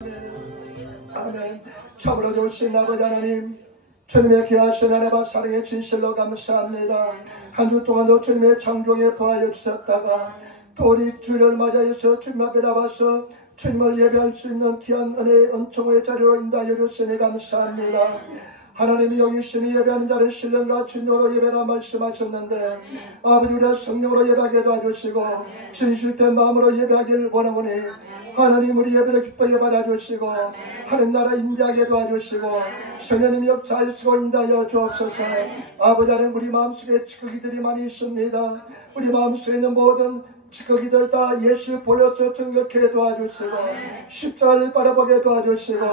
아멘. 참으로 좋으신 아버지 하나님, 주님의 귀하신 하나님과 사랑의 진실로 감사합니다. 한 주 동안도 주님의 창조에 거하여 주셨다가 또 우리 주를 맞이해서 주님 앞에 나와서 주님을 예배할 수 있는 귀한 은혜의 은총의 자리로 인도하여 주시니 감사합니다. 하나님이 여기시니 예배하는 자를 신령과 진정으로 예배라 말씀하셨는데 아버지 우리가 성령으로 예배하게 도와주시고 진실된 마음으로 예배하길 원하오니 하나님 우리 예배를 기쁘게 받아주시고 하는 나라 인자하게 도와주시고 성령님 역사하시고 인도하여 주옵소서. 아버지 하나님 우리 마음속에 찌꺼기들이 많이 있습니다. 우리 마음속에 있는 모든 찌꺼기들 다 예수 보려서 정결케 도와주시고 십자가를 바라보게 도와주시고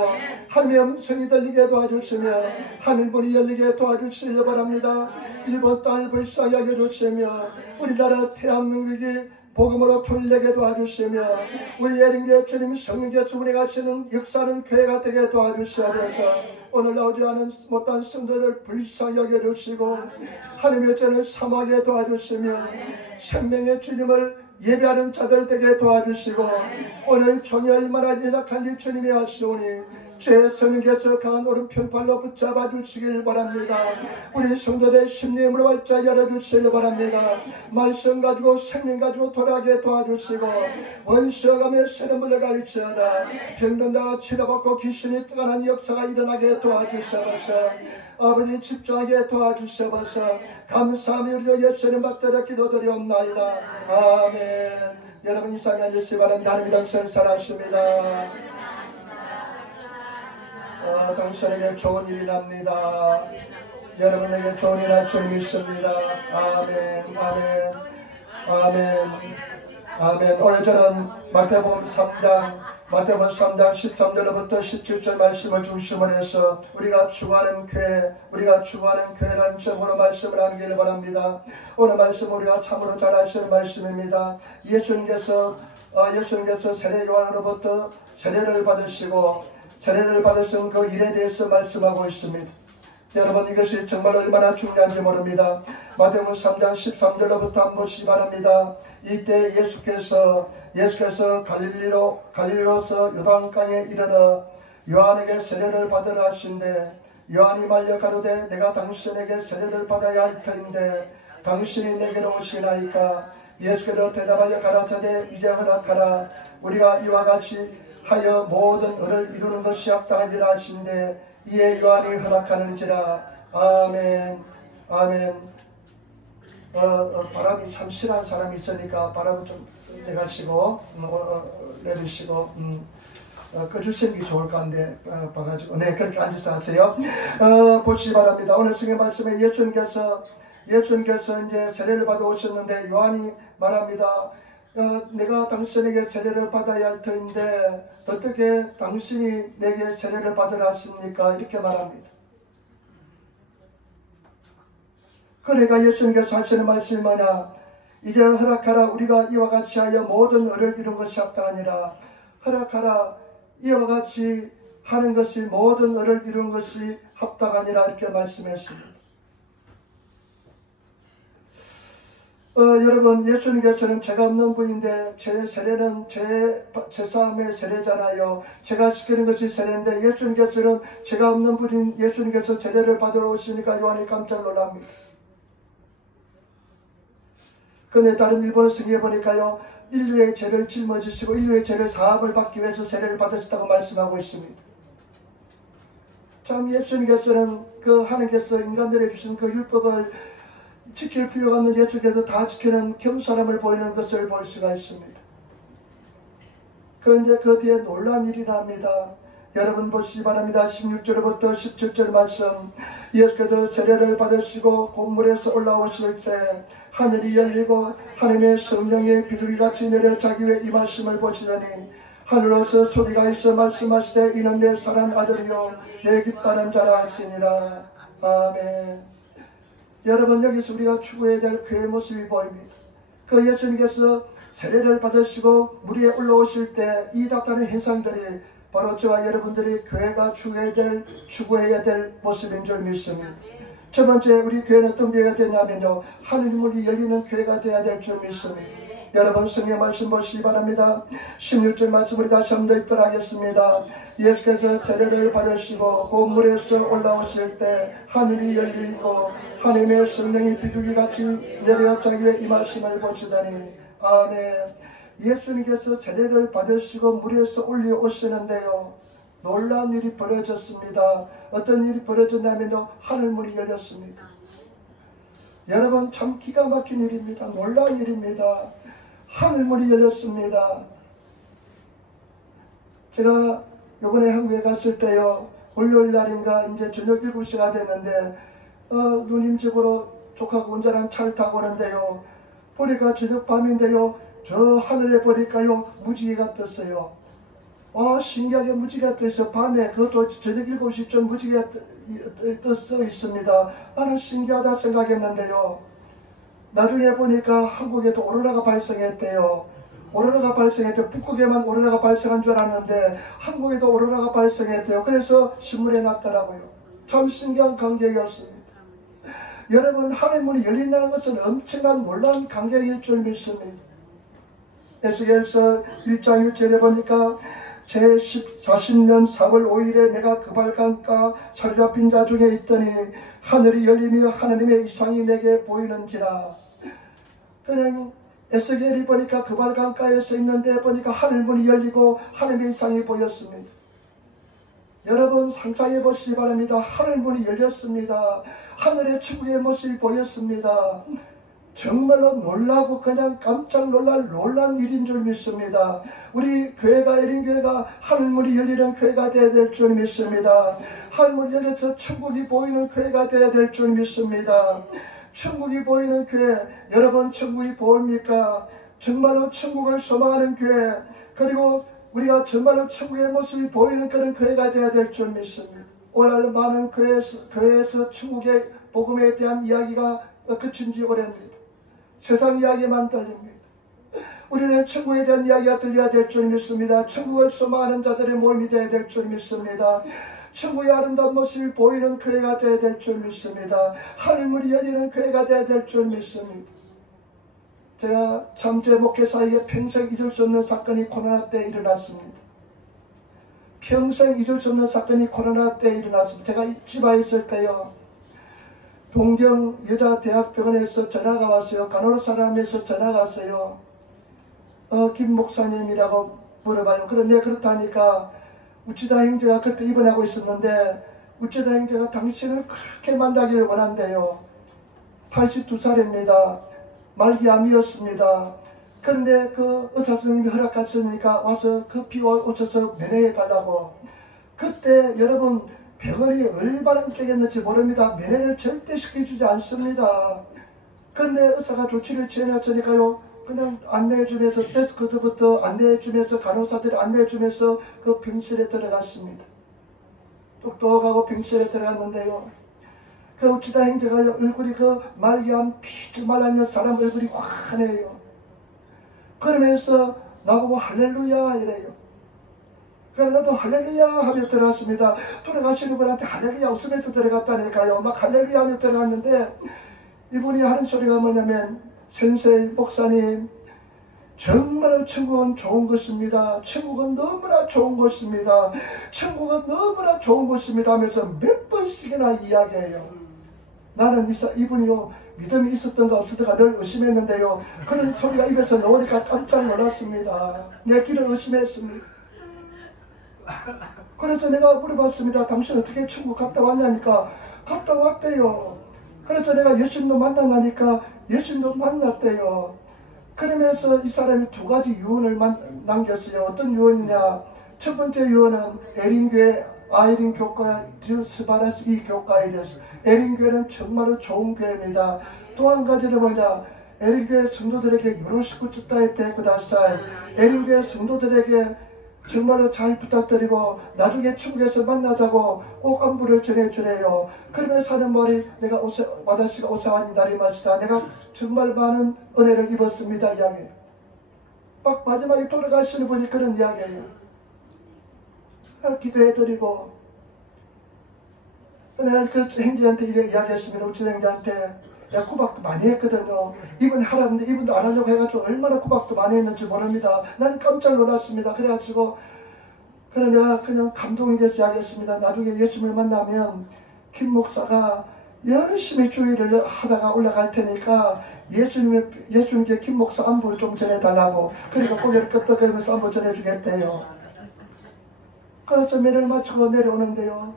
하나님의 음성이 들리게 도와주시며 하늘문이 열리게 도와주시길 바랍니다. 일본 땅을 불쌍히 하게 해주시며 우리나라 대한민국이 복음으로 풀리게 도와주시며 우리 예린교회 주님 성령께 주문해 가시는 역사하는 교회가 되게 도와주시옵소서. 오늘 나오지 않은 못한 성도를 불쌍히 여겨주시고 하나님의 전을 삼하게 도와주시며 생명의 주님을 예배하는 자들 되게 도와주시고 오늘 종이 얼마나 연약한지 주님이 아시오니 죄의 성령께서 강한 오른편팔로 붙잡아 주시길 바랍니다. 우리 성도들의 심리의 문을 활짝 열어주시길 바랍니다. 말씀 가지고 생명 가지고 돌아가게 도와주시고 원수어감에 새는 물러갈지어다. 병든다가 치료받고 귀신이 뜨거운 역사가 일어나게 도와주시옵소서. 아버지 집중하게 도와주시옵소서. 감사하며 우리 예수님 받들어 기도드리옵나이다. 아멘. 여러분 이 시간에 앉으시기 바랍니다. 하나님 당신을 사랑하십니다. 당신에게 좋은 일이 납니다. 여러분에게 좋은 일 할 줄 믿습니다. 아멘. 아멘. 아멘. 아멘. 오늘 저는 마태복음 3장 13절로부터 17절 말씀을 중심으로 해서 우리가 추구하는 교회라는 제목으로 말씀을 하기를 바랍니다. 오늘 말씀 우리가 참으로 잘 아시는 말씀입니다. 예수님께서 세례 요한으로부터 세례를 받으신 그 일에 대해서 말씀하고 있습니다. 여러분 이것이 정말 얼마나 중요한지 모릅니다. 마태복음 3장 13절로부터 한번 보시기 바랍니다. 이때 예수께서 갈릴리로서 요단강에 이르러 요한에게 세례를 받으라 하신대 요한이 말려 가로되 내가 당신에게 세례를 받아야 할 터인데 당신이 내게로 오시나이까. 예수께서 대답하여 가라사대 이제 허락하라. 우리가 이와 같이 하여 모든 의를 이루는 것이 합당하니라 하신대 이에 요한이 허락하는지라. 아멘. 아멘. 바람이 참 싫어하는 사람이 있으니까 바람을 좀 내가시고 내리시고 꺼주시는 게 좋을 것 같은데 봐가지고 네 그렇게 앉아서 하세요. 보시기 바랍니다. 오늘 성경 말씀에 예수님께서 이제 세례를 받아 오셨는데 요한이 말합니다. 내가 당신에게 세례를 받아야 할 터인데 어떻게 당신이 내게 세례를 받으라 하십니까? 이렇게 말합니다. 그러니까 예수님께서 하시는 말씀이 뭐냐? 이제 허락하라. 우리가 이와 같이 하여 모든 의를 이룬 것이 합당하니라. 허락하라. 이와 같이 하는 것이 모든 의를 이룬 것이 합당하니라. 이렇게 말씀했습니다. 여러분 예수님께서는 죄가 없는 분인데 제 세례는 제사함의 세례잖아요. 제가 시키는 것이 세례인데 예수님께서는 죄가 없는 분인 예수님께서 세례를 받으러 오시니까 요한이 깜짝 놀랍니다. 그런데 다른 일본어 성경에 보니까요 인류의 죄를 짊어지시고 인류의 죄를 사함을 받기 위해서 세례를 받으셨다고 말씀하고 있습니다. 참 예수님께서는 하나님께서 인간들에게 주신 그 율법을 지킬 필요가 없는 예수께서 다 지키는 겸손함을 보이는 것을 볼 수가 있습니다. 그런데 그 뒤에 놀라운 일이 납니다. 여러분 보시기 바랍니다. 16절부터 17절 말씀. 예수께서 세례를 받으시고 곤물에서 올라오실 때 하늘이 열리고 하나님의 성령의 비둘기같이 내려 자기 위에 임하심을 보시더니 하늘로서 소리가 있어 말씀하시되 이는 내 사랑하는 아들이요 내 기뻐하는 자라 하시니라. 아멘. 여러분 여기서 우리가 추구해야 될 교회의 모습이 보입니다. 그 예수님께서 세례를 받으시고 물 위에 올라오실 때 이 나타나는 현상들이 바로 저와 여러분들이 교회가 추구해야 될 모습인 줄 믿습니다. 첫 번째 우리 교회는 어떤 교회가 되냐면요 하늘 문이 열리는 교회가 되어야 될 줄 믿습니다. 여러분 성경 말씀 보시기 바랍니다. 16절 말씀 우리 다시 한번 더 읽도록 하겠습니다. 예수께서 세례를 받으시고 그 물에서 올라오실 때 하늘이 열리고 하나님의 성령이 비둘기같이 내려 자기 위에 임하심을 보시더니 아멘. 예수님께서 세례를 받으시고 물에서 올라오시는데요, 놀라운 일이 벌어졌습니다. 어떤 일이 벌어졌냐면 하늘문이 열렸습니다. 여러분 참 기가 막힌 일입니다. 놀라운 일입니다. 하늘문이 열렸습니다. 제가 이번에 한국에 갔을 때요, 월요일 날인가 이제 저녁 7시가 됐는데 누님 집으로 조카가 운전한 차를 타고 오는데요, 보니까 저녁 밤인데요, 저 하늘에 보니까요 무지개가 떴어요. 신기하게 무지개가 떠서 밤에 그것도 저녁 7시쯤 무지개가 떠 있습니다. 나는 신기하다 생각했는데요, 나중에 보니까 한국에도 오로라가 발생했대요. 오로라가 발생했대요. 북극에만 오로라가 발생한 줄 알았는데 한국에도 오로라가 발생했대요. 그래서 신문에 났더라고요. 참 신기한 광경이었습니다. 여러분 하늘문이 열린다는 것은 엄청난 놀라운 광경일 줄 믿습니다. 에스겔서 1장 1절에 보니까 제40년 3월 5일에 내가 그발강가 사로잡힌 자 중에 있더니 하늘이 열리며 하느님의 이상이 내게 보이는지라. 그냥 에스겔이 보니까 그발강가에 서 있는데 보니까 하늘문이 열리고 하느님의 이상이 보였습니다. 여러분 상상해 보시기 바랍니다. 하늘문이 열렸습니다. 하늘의 천국의 모습이 보였습니다. 정말로 놀라고 그냥 깜짝 놀랄 놀란 일인 줄 믿습니다. 우리 교회가, 에린교회가 하늘문이 열리는 교회가 되어야 될 줄 믿습니다. 하늘문이 열려서 천국이 보이는 교회가 되어야 될 줄 믿습니다. 천국이 보이는 교회, 여러분 천국이 보입니까? 정말로 천국을 소망하는 교회, 그리고 우리가 정말로 천국의 모습이 보이는 그런 교회가 되어야 될 줄 믿습니다. 오늘 많은 교회에서 천국의 복음에 대한 이야기가 그친 지 오래입니다. 세상 이야기만 들립니다. 우리는 천국에 대한 이야기가 들려야 될 줄 믿습니다. 천국을 소망하는 자들의 모임이 되어야 될 줄 믿습니다. 천국의 아름다운 모습이 보이는 교회가 되어야 될 줄 믿습니다. 하늘문이 열리는 교회가 되어야 될 줄 믿습니다. 제가 참 제 목회사에게 평생 잊을 수 없는 사건이 코로나 때 일어났습니다. 평생 잊을 수 없는 사건이 코로나 때 일어났습니다. 제가 집에 있을 때요, 동경 여자대학병원에서 전화가 왔어요. 간호사람에서 전화가 왔어요. 김 목사님이라고 물어봐요. 그런데 그렇다니까 우치다 형제가 그때 입원하고 있었는데 우치다 형제가 당신을 그렇게 만나기를 원한대요. 82살입니다. 말기암이었습니다. 그런데 그 의사 선생님이 허락하시니까 와서 급히 오셔서 면회해 달라고. 그때 여러분 병원이 얼마나 깨겠는지 모릅니다. 면회를 절대 시켜주지 않습니다. 그런데 의사가 조치를 취해놨으니까요, 그냥 안내해주면서 데스크부터 안내해주면서 간호사들이 안내해주면서 그 병실에 들어갔습니다. 똑똑하고 병실에 들어갔는데요, 그 우치다 형제가 얼굴이 그 말기암 피지 말라는 사람 얼굴이 환해요. 그러면서 나보고 할렐루야 이래요. 그래서 나도 할렐루야 하며 들어갔습니다. 돌아가시는 분한테 할렐루야 웃으면서 들어갔다니까요. 막 할렐루야 하며 들어갔는데 이분이 하는 소리가 뭐냐면, 선생님, 목사님, 정말 천국은 좋은 것입니다. 천국은 너무나 좋은 것입니다. 천국은 너무나 좋은 것입니다 하면서 몇 번씩이나 이야기해요. 나는 이분이요, 믿음이 있었던가 없었던가 늘 의심했는데요, 그런 소리가 입에서 나오니까 깜짝 놀랐습니다. 내 길을 의심했습니다. 그래서 내가 물어봤습니다. 당신 어떻게 천국 갔다 왔냐니까 갔다 왔대요. 그래서 내가 예수님도 만나니까 예수님도 만났대요. 그러면서 이 사람이 두 가지 유언을 남겼어요. 어떤 유언이냐, 첫 번째 유언은 에린교회 아이린 교과 스바라스 이 교과에 대해서, 에린교회는 정말로 좋은 교회입니다. 또 한 가지는 뭐냐, 에린교회 성도들에게 요로시쿠 츠타에테 쿠다사이, 에린교회 성도들에게 정말로 잘 부탁드리고 나중에 천국에서 만나자고 꼭 안부를 전해주래요. 그러면서 하는 말이, 내가 와다시가 오사와니 나리마시다, 내가 정말 많은 은혜를 입었습니다 이야기예요. 막 마지막에 돌아가시는 분이 그런 이야기예요. 기도해드리고 내가 그 행제한테 이야기했습니다. 우치 행제한테 내가 구박도 많이 했거든요. 이분 하라는데 이분도 안 하려고 해가지고 얼마나 구박도 많이 했는지 모릅니다. 난 깜짝 놀랐습니다. 그래가지고 그냥 내가 그냥 감동이 돼서 이야기했습니다. 나중에 예수님을 만나면 김 목사가 열심히 주의를 하다가 올라갈 테니까 예수님께 김 목사 안부를 좀 전해달라고. 그러니까 고개를 끄덕거리면서 안부 전해주겠대요. 그래서 매를 마치고 내려오는데요.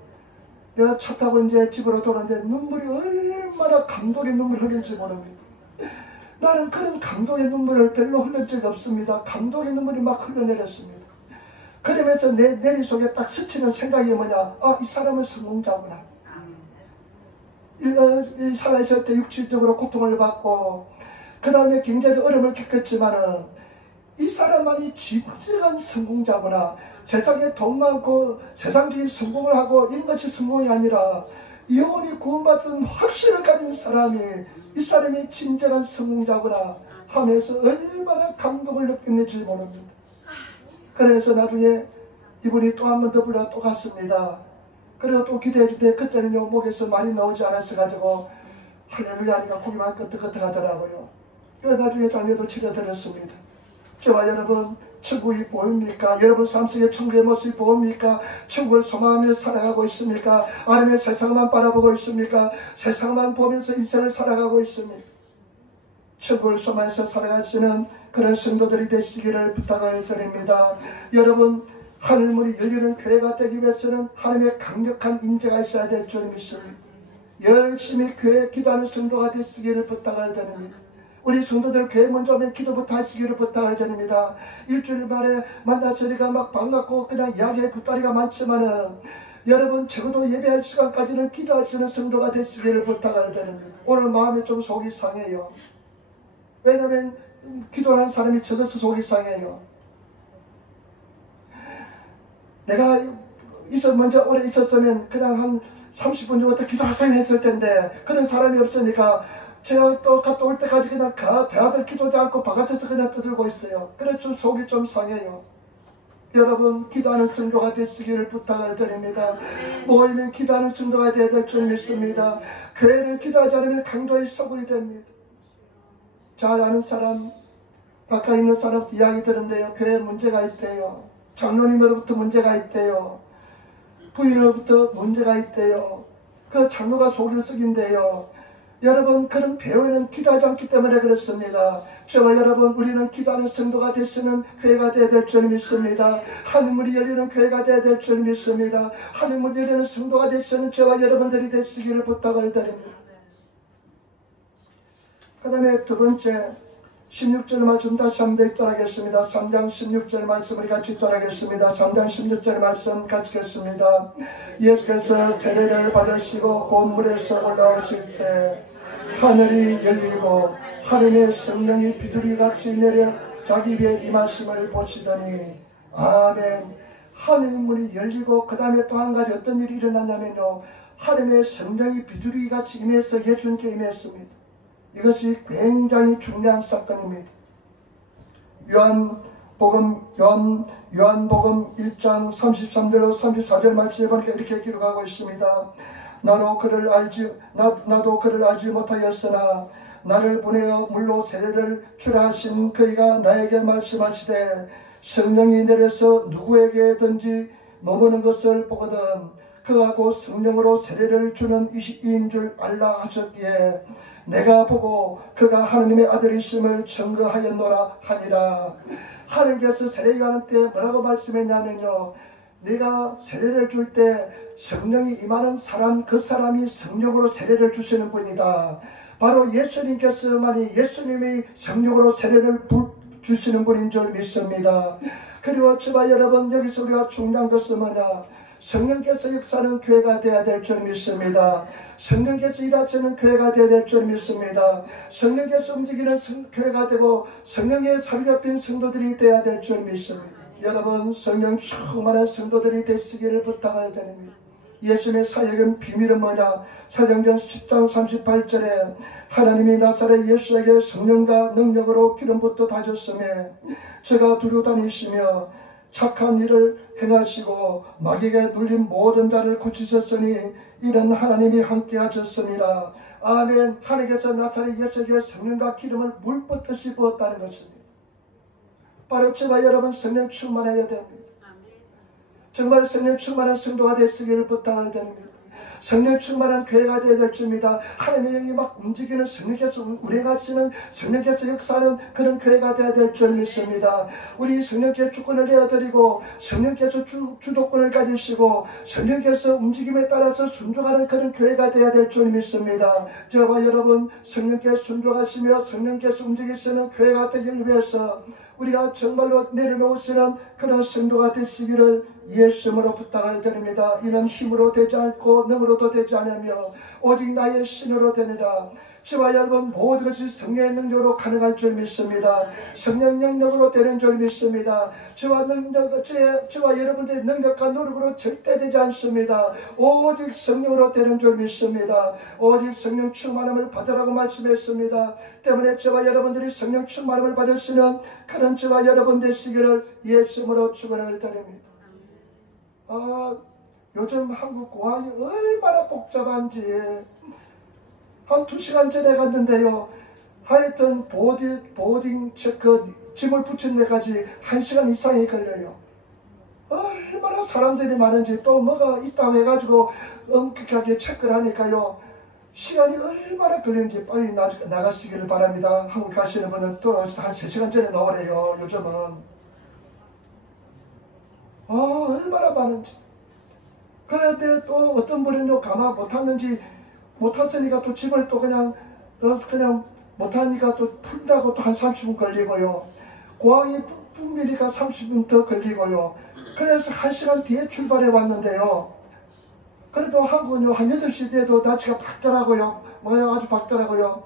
내가 차 타고 이제 집으로 돌아오는데 눈물이 얼마나 감동의 눈물을 흘린지 모릅니다. 나는 그런 감동의 눈물을 별로 흘린 적이 없습니다. 감동의 눈물이 막 흘러내렸습니다. 그러면서 내 내리 속에 딱 스치는 생각이 뭐냐. 아, 이 사람은 성공자구나. 이 살아있을 때 육체적으로 고통을 받고 그 다음에 굉장히 어려움을 겪었지만은 이 사람만이 진정한 성공자구나. 세상에 돈 많고 세상적인 성공을 하고 이것이 성공이 아니라 영원히 구원받은 확신을 가진 사람이 이 사람이 진정한 성공자구나 하면서 얼마나 감동을 느꼈는지 모릅니다. 그래서 나중에 이분이 또 한 번 더 불러 또 갔습니다. 그래서 또 기대해 주는데 그때는요 목에서 말이 나오지 않았어가지고 할렐루야 하니까 고기만 끄덕끄덕 하더라고요. 그래서 나중에 장례도 치러드렸습니다. 저와 여러분 천국이 보입니까? 여러분 삶 속에 천국의 모습이 보입니까? 천국을 소망하며 살아가고 있습니까? 아니면 세상만 바라보고 있습니까? 세상만 보면서 인생을 살아가고 있습니까? 천국을 소망해서 살아가시는 그런 성도들이 되시기를 부탁을 드립니다. 여러분 하늘문이 열리는 교회가 되기 위해서는 하나님의 강력한 인재가 있어야 될 줄 믿습니다. 열심히 교회에 기도하는 성도가 되시기를 부탁을 드립니다. 우리 성도들 교회 먼저 오면 기도부터 하시기를 부탁을 드립니다. 일주일 만에 만나서 우리가 막 반갑고 그냥 이야기에 붓다리가 많지만은 여러분 적어도 예배할 시간까지는 기도하시는 성도가 되시기를 부탁을 드립니다. 오늘 마음이 좀 속이 상해요. 왜냐하면 기도하는 사람이 적어서 속이 상해요. 내가 먼저 오래 있었으면 그냥 한 30분 정도 기도하세요 했을 텐데 그런 사람이 없으니까 제가 또 갔다 올 때까지 그냥 대화들 기도하지 않고 바깥에서 그냥 떠들고 있어요. 그래서 속이 좀 상해요. 여러분 기도하는 성도가 되시기를 부탁을 드립니다. 모이면 기도하는 성도가 되어야 될 줄 믿습니다. 교회를 기도하지 않으면 강도의 소굴이 됩니다. 잘 아는 사람 가까이 있는 사람부터 이야기 들은데요. 교회에 문제가 있대요. 장로님으로부터 문제가 있대요. 부인으로부터 문제가 있대요. 그 장로가 속을 썩인대요. 여러분 그런 배우는 기도하지 않기 때문에 그렇습니다. 저와 여러분 우리는 기도하는 성도가 되시는 교회가 되어야 될 줄 믿습니다. 하늘문이 열리는 교회가 되어야 될 줄 믿습니다. 하늘문이 열리는 성도가 되시는 저와 여러분들이 되시기를 부탁을 드립니다. 그 다음에 두 번째 16절 말씀 다시 한번 읽도록 하겠습니다. 3장 16절 말씀을 같이 읽도록 하겠습니다. 3장 16절 말씀 같이 읽겠습니다. 예수께서 세례를 받으시고 곧 물에서 올라오실 때 하늘이 열리고 하늘의 성령이 비둘기같이 내려 자기 위에 임하심을 보시더니 아멘. 하늘문이 열리고 그 다음에 또 한 가지 어떤 일이 일어났냐면요. 하늘의 성령이 비둘기같이 임해서 예수님께 임했습니다. 이것이 굉장히 중요한 사건입니다. 요한복음 1장 33절로 34절 말씀에 보니까 이렇게 기록하고 있습니다. 나도 그를 알지 못하였으나 나를 보내어 물로 세례를 주라 하신 그이가 나에게 말씀하시되 성령이 내려서 누구에게든지 머무는 것을 보거든 그가 곧 성령으로 세례를 주는 이인 줄 알라 하셨기에 내가 보고 그가 하느님의 아들이심을 증거하였노라 하니라. 하느님께서 세례 요한 때 뭐라고 말씀했냐면요. 네가 세례를 줄 때 성령이 임하는 사람 그 사람이 성령으로 세례를 주시는 분이다. 바로 예수님께서만이 예수님이 성령으로 세례를 주시는 분인 줄 믿습니다. 그리고 저와 여러분 여기서 우리가 중요한 것은 뭐냐. 성령께서 역사하는 교회가 되어야 될 줄 믿습니다. 성령께서 일하시는 교회가 되어야 될 줄 믿습니다. 성령께서 움직이는 교회가 되고 성령의 사로잡힌 성도들이 되어야 될 줄 믿습니다. 여러분 성령 충만한 성도들이 되시기를 부탁을 드립니다. 예수님의 사역은 비밀은 뭐냐. 사도행전 10장 38절에 하나님이 나사렛 예수에게 성령과 능력으로 기름부터 다졌으며 저가 두루 다니시며 착한 일을 행하시고 마귀에게 눌린 모든 자를 고치셨으니 이는 하나님이 함께 하셨습니다. 아멘. 하나님께서 나사렛 예수에게 성령과 기름을 물붓듯이 부었다는 것입니다. 바로 저와 여러분 성령 충만해야 됩니다. 정말 성령 충만한 성도가 되시기를 부탁을 드립니다. 성령 충만한 교회가 되어야 될 줄입니다. 하나님의 영이 막 움직이는 성령께서 운행하시는 성령께서 역사하는 그런 교회가 되어야 될 줄 믿습니다. 우리 성령께 주권을 내어드리고 성령께서 주도권을 가지시고 성령께서 움직임에 따라서 순종하는 그런 교회가 되어야 될 줄 믿습니다. 저와 여러분 성령께 순종하시며 성령께서 움직이시는 교회가 되기 위해서 우리가 정말로 내려놓으시는 그런 성도가 되시기를 예수님으로 부탁을 드립니다. 이는 힘으로 되지 않고 능으로도 되지 않으며 오직 나의 신으로 되느라. 저와 여러분 모든 것이 성령의 능력으로 가능한 줄 믿습니다. 성령 능력으로 되는 줄 믿습니다. 저와 여러분들의 능력과 노력으로 절대 되지 않습니다. 오직 성령으로 되는 줄 믿습니다. 오직 성령 충만함을 받으라고 말씀했습니다. 때문에 저와 여러분들이 성령 충만함을 받으시는 그런 저와 여러분 되시기를 예수님으로 축원을 드립니다. 요즘 한국 공항이 얼마나 복잡한지 한 2시간 전에 갔는데요. 하여튼 보딩 체크 짐을 붙인 데까지 1시간 이상이 걸려요. 얼마나 사람들이 많은지 또 뭐가 있다고 해가지고 엄격하게 체크를 하니까요. 시간이 얼마나 걸리는지 빨리 나가시기를 바랍니다. 한국 가시는 분은 또 한 3시간 전에 나오래요. 요즘은. 얼마나 많은지. 그런데 또 어떤 분은 가만 못탔으니까 또 짐을 또 그냥 못하니까 또 푼다고 또 한 30분 걸리고요. 공항이 뿜미니까 30분 더 걸리고요. 그래서 1시간 뒤에 출발해 왔는데요. 그래도 한국은요, 한 8시 돼도 날씨가 밝더라고요. 아주 밝더라고요.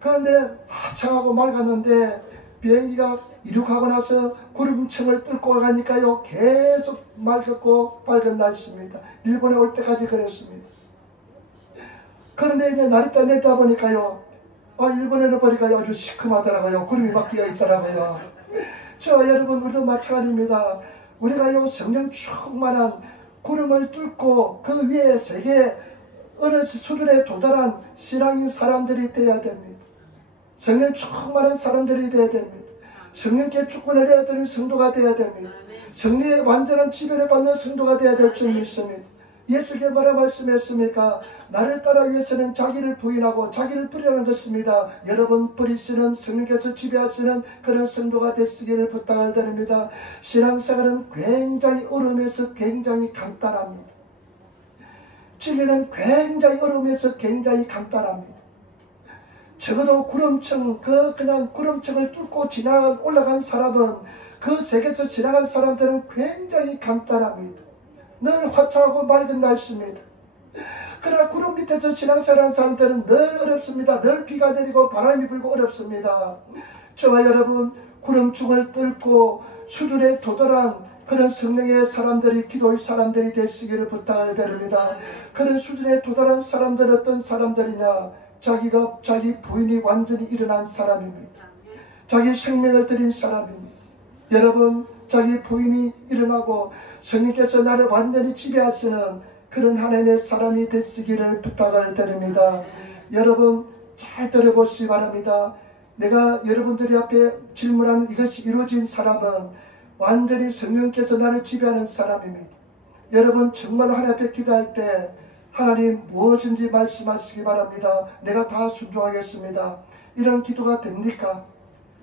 그런데 한창하고 맑았는데 비행기가 이륙하고 나서 구름층을 뚫고 가니까요, 계속 맑고 밝은 날씨입니다. 일본에 올 때까지 그랬습니다. 그런데 이제 날이 내다 보니까요, 일본에는 보니까 아주 시큼하더라고요. 구름이 막 끼어 있더라고요. 저와 여러분, 우리도 마찬가지입니다. 우리가요, 성령 충만한 구름을 뚫고 그 위에 세계 어느 수준에 도달한 신앙인 사람들이 되어야 됩니다. 성령 충만한 사람들이 되어야 됩니다. 성령께 주권을 해야 되는 성도가 되어야 됩니다. 성령의 완전한 지배를 받는 성도가 되어야 될 줄 믿습니다. 예수께 뭐라 말씀했습니까? 나를 따라가기 위해서는 자기를 부인하고 자기를 버리라는 것입니다. 여러분 버리시는 성령께서 지배하시는 그런 성도가 되시기를 부탁을 드립니다. 신앙생활은 굉장히 어려우면서 굉장히 간단합니다. 진리는 굉장히 어려우면서 굉장히 간단합니다. 적어도 그냥 구름층을 뚫고 올라간 사람은 그 세계에서 지나간 사람들은 굉장히 간단합니다. 늘 화창하고 맑은 날씨입니다. 그러나 구름 밑에서 신앙생활하는 사람들은 늘 어렵습니다. 늘 비가 내리고 바람이 불고 어렵습니다. 저와 여러분, 구름층을 뚫고 수준에 도달한 그런 성령의 사람들이, 기도의 사람들이 되시기를 부탁을 드립니다. 그런 수준에 도달한 사람들은 어떤 사람들이냐? 자기 부인이 완전히 일어난 사람입니다. 자기 생명을 드린 사람입니다. 여러분, 자기 부인이 일어나고 성령께서 나를 완전히 지배하시는 그런 하나님의 사람이 되시기를 부탁을 드립니다. 여러분, 잘 들어보시기 바랍니다. 내가 여러분들이 앞에 질문하는 이것이 이루어진 사람은 완전히 성령께서 나를 지배하는 사람입니다. 여러분, 정말 하나님 앞에 기도할 때 하나님 무엇인지 말씀하시기 바랍니다. 내가 다 순종하겠습니다. 이런 기도가 됩니까?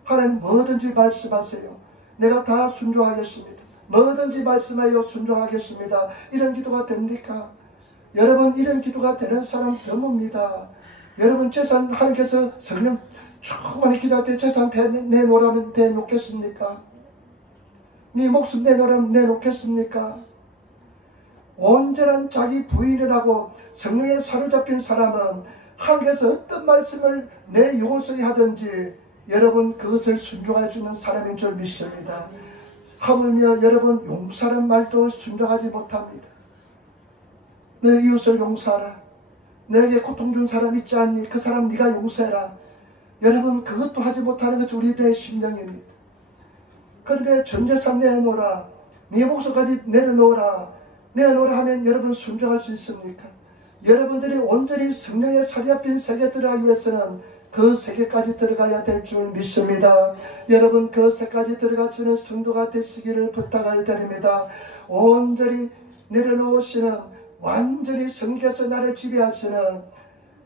하나님 뭐든지 말씀하세요. 내가 다 순종하겠습니다. 뭐든지 말씀하여 순종하겠습니다. 이런 기도가 됩니까? 여러분, 이런 기도가 되는 사람 드뭅니다. 여러분, 재산 하나님께서 성령 충만히 기도할 때 재산 내놓으라면 내놓겠습니까? 네 목숨 내놓으라면 내놓겠습니까? 온전한 자기 부인을 하고 성령에 사로잡힌 사람은 하나님께서 어떤 말씀을 내 영혼 속에 하든지 여러분 그것을 순종할 수 있는 사람인 줄 믿습니다. 하물며 여러분 용서하는 말도 순종하지 못합니다. 내 이웃을 용서하라. 내게 고통 준 사람 있지 않니? 그 사람 네가 용서해라. 여러분 그것도 하지 못하는 것이 우리의 심령입니다. 그런데 전 재산 내놓으라. 네 목숨까지 내려놓으라. 내려놓으라 하면 여러분 순종할 수 있습니까? 여러분들이 온전히 성령의 자리 앞인 세계에 들어가기 위해서는 그 세계까지 들어가야 될 줄 믿습니다. 여러분 그 세계까지 들어가시는 성도가 되시기를 부탁을 드립니다. 온전히 내려놓으시는, 완전히 성령께서 나를 지배하시는,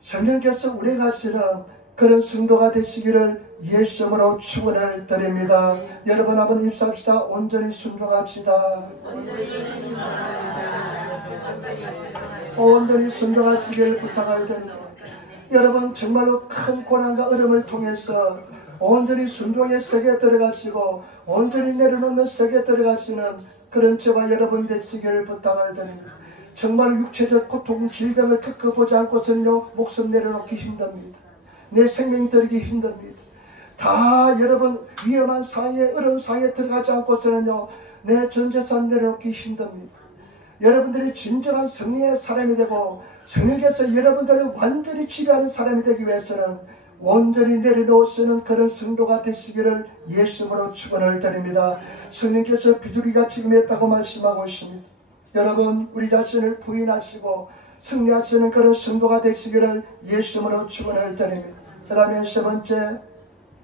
성령께서 운행하시는 그런 성도가 되시기를 예수 이름으로 축원을 드립니다. 여러분 한번 입사합시다. 온전히 순종합시다. 온전히 순종하시기를 부탁을 드립니다. 여러분 정말로 큰 고난과 어려움을 통해서 온전히 순종의 세계에 들어가시고 온전히 내려놓는 세계에 들어가시는 그런 저와 여러분 되시기를 부탁을 드립니다. 정말 육체적 고통, 질병을 겪어보지 않고서는요 목숨 내려놓기 힘듭니다. 내 생명 드리기 힘듭니다. 다 여러분 위험한 상황에, 어려운 상황에 들어가지 않고서는요 내 전 재산 내려놓기 힘듭니다. 여러분들이 진정한 성령의 사람이 되고 성령께서 여러분들을 완전히 지배하는 사람이 되기 위해서는 온전히 내려놓으시는 그런 성도가 되시기를 예수 이름으로 축원을 드립니다. 성령께서 비둘기가 지금 했다고 말씀하고 있습니다. 여러분 우리 자신을 부인하시고 승리하시는 그런 성도가 되시기를 예수 이름으로 축원을 드립니다. 그 다음에 세 번째,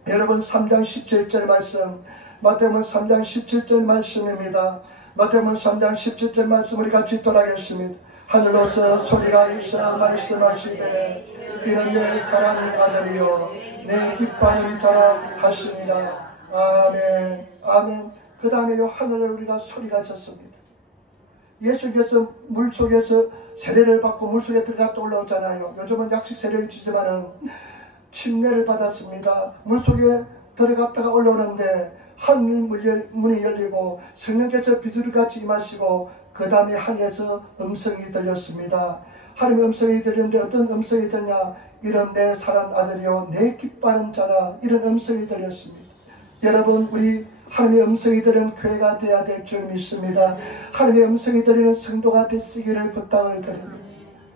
여러분 3장 17절 말씀, 마태복음 3장 17절 말씀입니다. 마태복음 3장 17절 말씀 우리 같이 돌아가겠습니다. 하늘로서 소리가 있어 말씀하시되 이는 내 사랑하는 아들이요 내 기뻐하는 자라 하시니라. 아멘. 아멘. 그 다음에요 하늘을 우리가 소리가 졌습니다. 예수께서 물속에서 세례를 받고 물속에 들어갔다 올라오잖아요. 요즘은 약식 세례를 주지만은 침례를 받았습니다. 물속에 들어갔다가 올라오는데 하늘 문이 열리고 성령께서 비둘기같이 임하시고 그 다음에 하늘에서 음성이 들렸습니다. 하나님의 음성이 들렸는데 어떤 음성이 들냐? 이런 내 사랑하는 아들이요 내 기뻐하는 자라. 이런 음성이 들렸습니다. 여러분 우리 하나님의 음성이 들리는 교회가 되어야 될 줄 믿습니다. 하나님의 음성이 들리는 성도가 되시기를 부탁을 드립니다.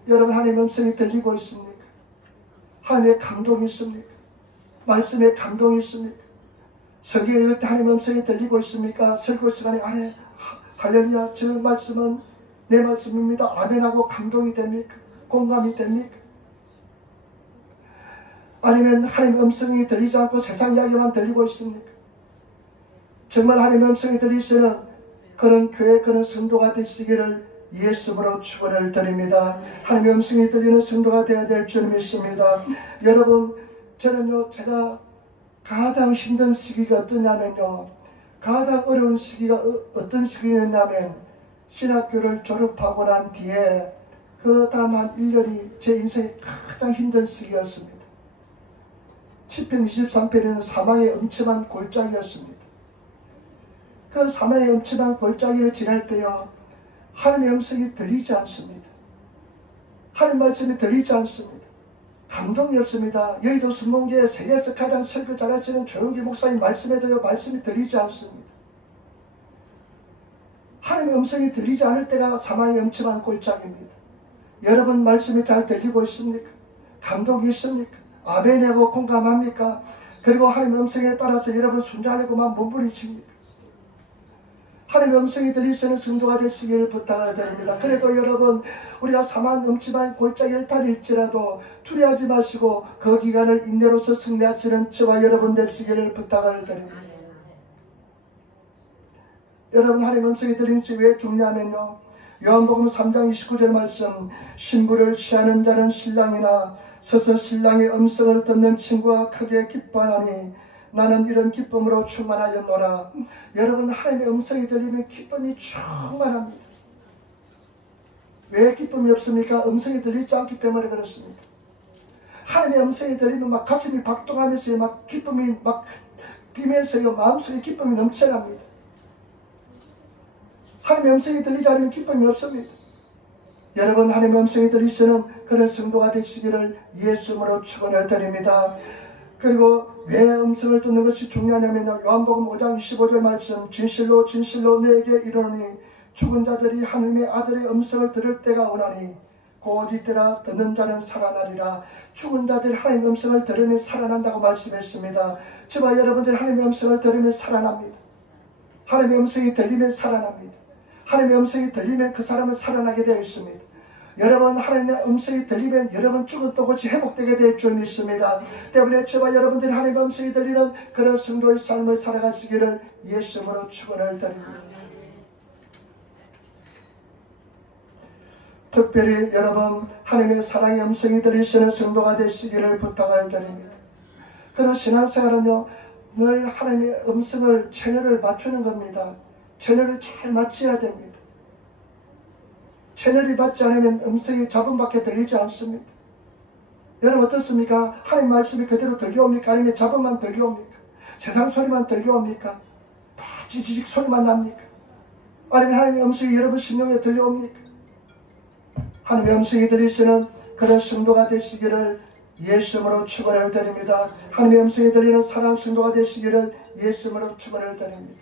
여러분 하나님의 음성이 들리고 있습니까? 하나님의 감동이 있습니까? 말씀에 감동이 있습니까? 성경 읽을 때 하나님의 음성이 들리고 있습니까? 설교 시간에 안에 할렐루야 저 말씀은 내 말씀입니다. 아멘하고 감동이 됩니까? 공감이 됩니까? 아니면 하나님의 음성이 들리지 않고 세상 이야기만 들리고 있습니까? 정말 하나님의 음성이 들리시는 그런 교회, 그런 성도가 되시기를 예수 이름으로 축원을 드립니다. 하나님의 음성이 들리는 성도가 되어야 될 줄 믿습니다. 여러분 저는요 제가 가장 힘든 시기가 어떠냐면요, 가장 어려운 시기가 어떤 시기였냐면 신학교를 졸업하고 난 뒤에 그 다음 한 1년이 제 인생의 가장 힘든 시기였습니다. 시편 23편에는 사망의 음침한 골짜기였습니다. 그 사망의 음침한 골짜기를 지날 때요 하나님의 음성이 들리지 않습니다. 하나님 말씀이 들리지 않습니다. 감동이 없습니다. 여의도 순복음교회 세계에서 가장 설교 잘하시는 조영기 목사님 말씀에도요 말씀이 들리지 않습니다. 하나님의 음성이 들리지 않을 때가 사망의 음침한 골짜기입니다. 여러분 말씀이 잘 들리고 있습니까? 감동이 있습니까? 아멘하고 공감합니까? 그리고 하나님의 음성에 따라서 여러분 순종하려고만 몸부림칩니까? 하나님의 음성이 들리시는 성도가 되시기를 부탁을 드립니다. 그래도 여러분 우리가 사망 음침한 골짜기를 다닐지라도 두려워하지 마시고 그 기간을 인내로서 승리하시는 저와 여러분 되시기를 부탁을 드립니다. 여러분 하나님의 음성이 들린지 왜 중요하면요, 요한복음 3장 29절 말씀, 신부를 취하는 자는 신랑이나 서서 신랑의 음성을 듣는 친구가 크게 기뻐하니 나는 이런 기쁨으로 충만하였노라. 여러분 하나님의 음성이 들리면 기쁨이 충만합니다. 왜 기쁨이 없습니까? 음성이 들리지 않기 때문에 그렇습니다. 하나님의 음성이 들리면 막 가슴이 박동하면서 막 기쁨이 막 뛰면서요 마음속에 기쁨이 넘쳐납니다. 하나님의 음성이 들리지 않으면 기쁨이 없습니다. 여러분 하나님의 음성이 들리시는 그런 성도가 되시기를 예수 이름으로 축원을 드립니다. 그리고 왜 음성을 듣는 것이 중요하냐면요, 요한복음 5장 25절 말씀, 진실로 진실로 너에게 이르노니 죽은 자들이 하나님의 아들의 음성을 들을 때가 오나니 곧 이때라 듣는 자는 살아나리라. 죽은 자들이 하나님의 음성을 들으면 살아난다고 말씀했습니다. 저와 여러분들이 하나님의 음성을 들으면 살아납니다. 하나님의 음성이 들리면 살아납니다. 하나님의 음성이 들리면 그 사람은 살아나게 되어 있습니다. 여러분, 하나님의 음성이 들리면 여러분 죽은 떡같이 회복되게 될 줄 믿습니다. 때문에 저와 여러분들이 하나님의 음성이 들리는 그런 성도의 삶을 살아가시기를 예수님으로 축원을 드립니다. 특별히 여러분, 하나님의 사랑의 음성이 들리시는 성도가 되시기를 부탁을 드립니다. 그런 신앙생활은요, 늘 하나님의 음성을, 채널을 맞추는 겁니다. 채널을 잘 맞춰야 됩니다. 채널이 맞지 않으면 음성이 잡음밖에 들리지 않습니다. 여러분 어떻습니까? 하나님 말씀이 그대로 들려옵니까? 아니면 잡음만 들려옵니까? 세상 소리만 들려옵니까? 다 지지직 소리만 납니까? 아니면 하나님의 음성이 여러분 심령에 들려옵니까? 하나님의 음성이 들리시는 그런 성도가 되시기를 예수님으로 축원을 드립니다. 하나님의 음성이 들리는 사랑하는 성도가 되시기를 예수님으로 축원을 드립니다.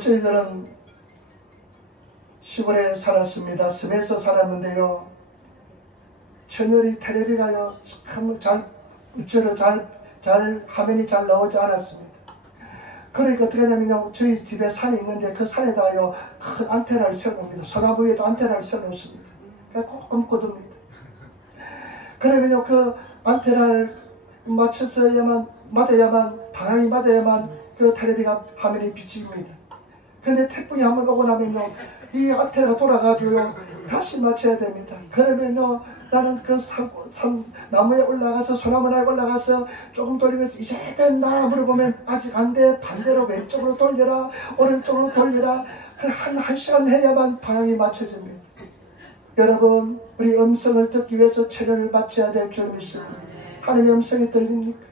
저희들은 시골에 살았습니다. 섬에서 살았는데요. 채널이 텔레비가요, 참 화면이 잘 나오지 않았습니다. 그러니까 어떻게 하냐면요, 저희 집에 산이 있는데 그 산에다가요, 큰 안테나를 세워놓습니다. 소나무 위에도 안테나를 세워놓습니다. 그래서 꼭 꽂습니다. 그러면요, 그 안테나를 방향이 맞아야만 그 텔레비가 화면이 비칩니다. 근데 태풍이 한번 오고 나면요, 이 안테나가 돌아가지고요, 다시 맞춰야 됩니다. 그러면요, 나는 그 나무에 올라가서, 소나무나에 올라가서 조금 돌리면서 이제 됐나 물어보면 아직 안 돼. 반대로 왼쪽으로 돌려라, 오른쪽으로 돌려라. 한 시간 해야만 방향이 맞춰집니다. 여러분, 우리 음성을 듣기 위해서 채널을 맞춰야 될 줄 믿습니다. 하나님의 음성이 들립니까?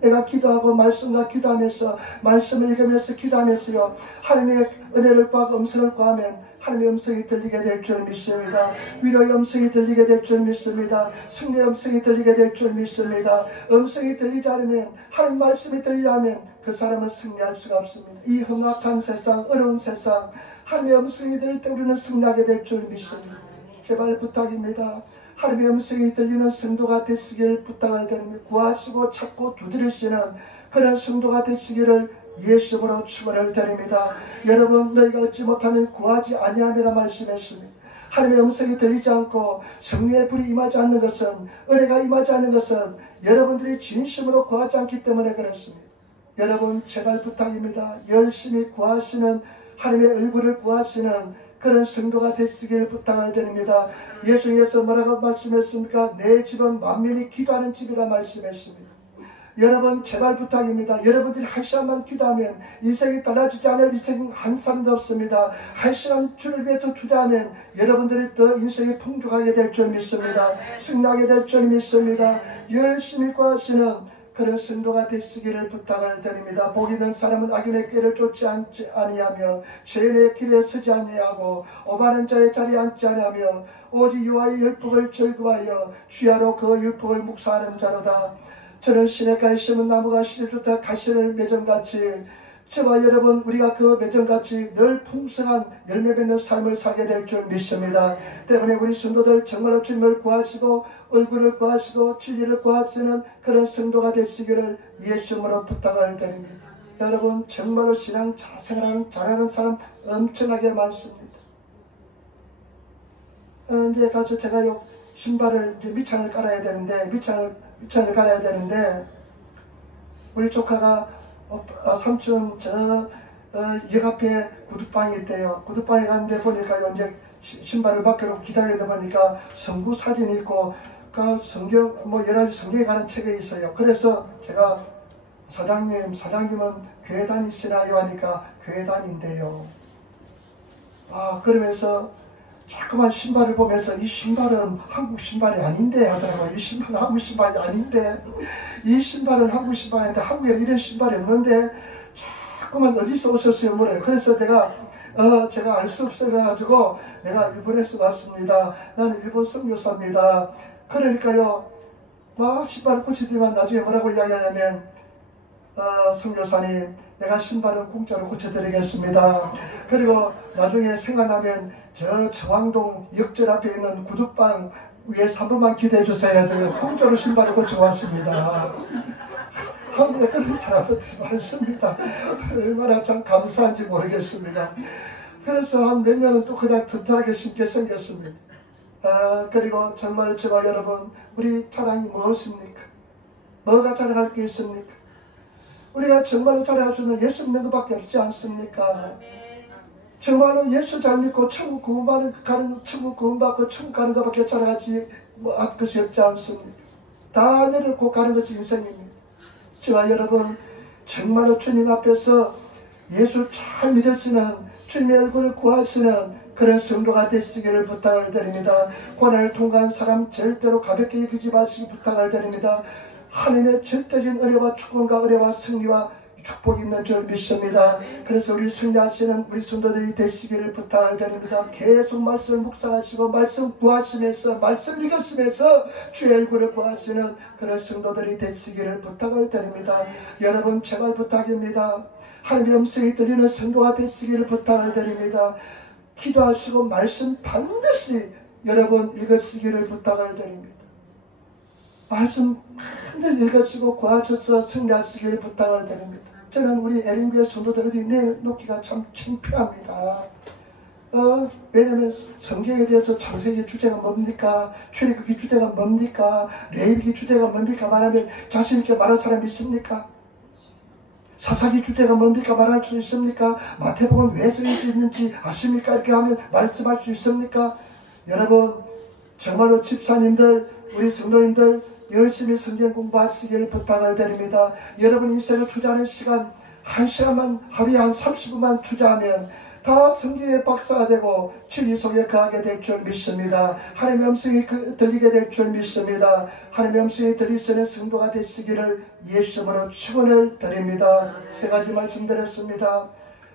내가 기도하고 말씀과 기도하면서, 말씀을 읽으면서 기도하면서요, 하나님의 은혜를 구하고 음성을 구하면 하나님의 음성이 들리게 될 줄 믿습니다. 위로의 음성이 들리게 될 줄 믿습니다. 승리의 음성이 들리게 될 줄 믿습니다. 음성이 들리지 않으면, 하나님 말씀이 들리지 않으면 그 사람은 승리할 수가 없습니다. 이 험악한 세상, 어려운 세상, 하나님의 음성이 들릴 때 우리는 승리하게 될 줄 믿습니다. 제발 부탁입니다. 하나님의 음성이 들리는 성도가 되시길 부탁을 드립니다. 구하시고 찾고 두드리시는 그런 성도가 되시기를 예수님으로 축원을 드립니다. 여러분, 너희가 얻지 못하면 구하지 아니함이라 말씀했습니다. 하나님의 음성이 들리지 않고 성령의 불이 임하지 않는 것은, 은혜가 임하지 않는 것은 여러분들이 진심으로 구하지 않기 때문에 그렇습니다. 여러분, 제발 부탁입니다. 열심히 구하시는, 하나님의 얼굴을 구하시는 그런 성도가 되시길 부탁을 드립니다. 예수님께서 뭐라고 말씀했습니까? 내 집은 만민이 기도하는 집이라 말씀했습니다. 여러분, 제발 부탁입니다. 여러분들이 한 시간만 기도하면 인생이 달라지지 않을 인생 한 사람도 없습니다. 한 시간 주를 위해서 투자하면 여러분들이 더 인생이 풍족하게 될 줄 믿습니다. 승리하게 될 줄 믿습니다. 열심히 구하시는 그런 성도가 되시기를 부탁을 드립니다. 복 있는 사람은 악인의 꾀를 쫓지 아니하며 죄인의 길에 서지 아니하고 오만한 자의 자리에 앉지 아니하며 오직 여호와의 율법을 즐거워하여 주야로 그 율법을 묵상하는 자로다. 저는 시냇가에 심은 나무가 시를 쫓아 가시를 맺음같이, 저와 여러분, 우리가 그 맺음같이 늘 풍성한 열매 맺는 삶을 살게 될 줄 믿습니다. 때문에 우리 성도들 정말로 주님을 구하시고 얼굴을 구하시고 진리를 구하시는 그런 성도가 되시기를 예수님으로 부탁을 드립니다. 여러분, 정말로 신앙 잘하는 사람 엄청나게 많습니다. 이제 가서 제가요, 신발을, 이제 밑창을 깔아야 되는데, 밑창을 깔아야 되는데, 우리 조카가 삼촌 역 앞에 구두방이 있대요. 구두방에 갔는데 보니까 이제 신발을 밖으로 기다리다 보니까 성구 사진이 있고 그 성경 여러 가지 성경에 관한 책이 있어요. 그래서 제가 사장님은 교회 다니시나요? 하니까 교회 다닌대요. 그러면서 자꾸만 신발을 보면서 이 신발은 한국 신발이 아닌데 하더라고요. 이 신발은 한국 신발이 아닌데, 이 신발은 한국 신발인데 한국에 이런 신발이 없는데 자꾸만 어디서 오셨어요? 물어요. 그래서 제가 알 수 없어가지고 내가 일본에서 왔습니다. 나는 일본 선교사입니다. 그러니까요, 막 신발을 고치더만 나중에 뭐라고 이야기하냐면, 선교사님, 내가 신발은 공짜로 고쳐드리겠습니다. 그리고 나중에 생각나면 저 청왕동 역절 앞에 있는 구두방 위에서 한 번만 기도해 주세요. 제가 공짜로 신발을 고쳐왔습니다. 한국에 그런 사람들이 많습니다. 얼마나 참 감사한지 모르겠습니다. 그래서 한 몇 년은 또 그냥 튼튼하게 신게 생겼습니다. 그리고 정말 저와 여러분, 우리 자랑이 무엇입니까? 뭐가 자랑할 게 있습니까? 우리가 정말로 자랑할 수 있는 예수 믿는 것밖에 없지 않습니까? 정말로 예수 잘 믿고 천국 구원받고 천국 가는 것밖에 자랑하지 것이 없지 않습니까? 다 내려놓고 가는 것이 인생입니다. 저와 여러분, 정말로 주님 앞에서 예수 잘 믿으시는, 주님의 얼굴을 구하시는 그런 성도가 되시기를 부탁을 드립니다. 고난을 통과한 사람 절대로 가볍게 여기지 마시기 부탁을 드립니다. 하나님의 절대적인 은혜와 축복과 은혜와 승리와 축복이 있는 줄 믿습니다. 그래서 우리 승리하시는 우리 성도들이 되시기를 부탁을 드립니다. 계속 말씀을 묵상하시고 말씀 구하시면서 말씀 읽으시면서 주의 얼굴을 구하시는 그런 성도들이 되시기를 부탁을 드립니다. 여러분 제발 부탁입니다. 하나님의 음성이 들리는 성도가 되시기를 부탁을 드립니다. 기도하시고 말씀 반드시 여러분 읽으시기를 부탁을 드립니다. 말씀 반드시 읽으시고 구하셔서 승리하시기를 부탁을 드립니다. 저는 우리 에린교회 성도들이 내놓기가 참 창피합니다. 왜냐면 성경에 대해서 창세기 주제가 뭡니까? 출애굽기 주제가 뭡니까? 레위기 주제가 뭡니까? 말하면 자신있게 말할 사람이 있습니까? 사사기 주제가 뭡니까? 말할 수 있습니까? 마태복음 왜 쓰여져 있는지 아십니까? 이렇게 하면 말씀할 수 있습니까? 여러분 정말로 집사님들, 우리 성도님들 열심히 성경 공부하시길 부탁을 드립니다. 여러분 인생을 투자하는 시간, 한 시간만, 하루에 한 30분만 투자하면 다 성경의 박사가 되고 진리 속에 거하게 될 줄 믿습니다. 하나님의 음성이 들리게 될 줄 믿습니다. 하나님의 음성이 들리시는 성도가 되시기를 예수님으로 축원을 드립니다. 세 가지 말씀드렸습니다.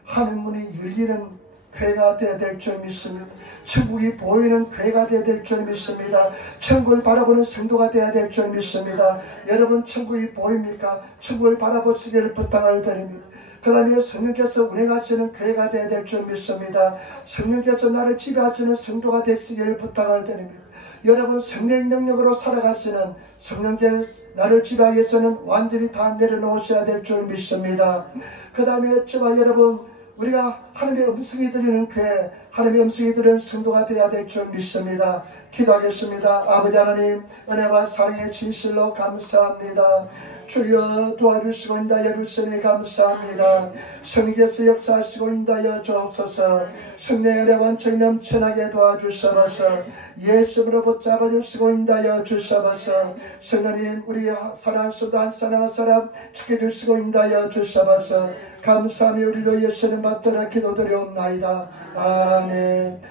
하늘 문이 열리는 교회가 되어야 될 줄 믿습니다. 천국이 보이는 교회가 되어야 될 줄 믿습니다. 천국을 바라보는 성도가 되어야 될 줄 믿습니다. 여러분 천국이 보입니까? 천국을 바라보시기를 부탁을 드립니다. 그 다음에 성령께서 운행하시는 교회가 되어야 될 줄 믿습니다. 성령께서 나를 지배하시는 성도가 되시기를 부탁을 드립니다. 여러분 성령 능력으로 살아가시는 성령께서 나를 지배하기 위해서는 완전히 다 내려놓으셔야 될 줄 믿습니다. 그 다음에 저와 여러분 우리가 하나님의 음성이 들리는 교회, 하나님의 음성이 들리는 성도가 되어야 될 줄 믿습니다. 기도하겠습니다. 아버지 하나님, 은혜와 사랑의 진실로 감사합니다. 주여 도와주시고 인다여 주시니 감사합니다. 성령께서 역사하시고 인다여 주옵소서. 성령의 은혜와 원천이 넘쳐나게 도와주셔서 예수님으로 붙잡아 주시고 인다여 주셔서 성령님 우리 사랑하는 성도 한 사람 한 사람 지켜주시고 인다여 주셔서 감사하며 우리로 예수님 받들어 기도드리옵나이다. 아멘.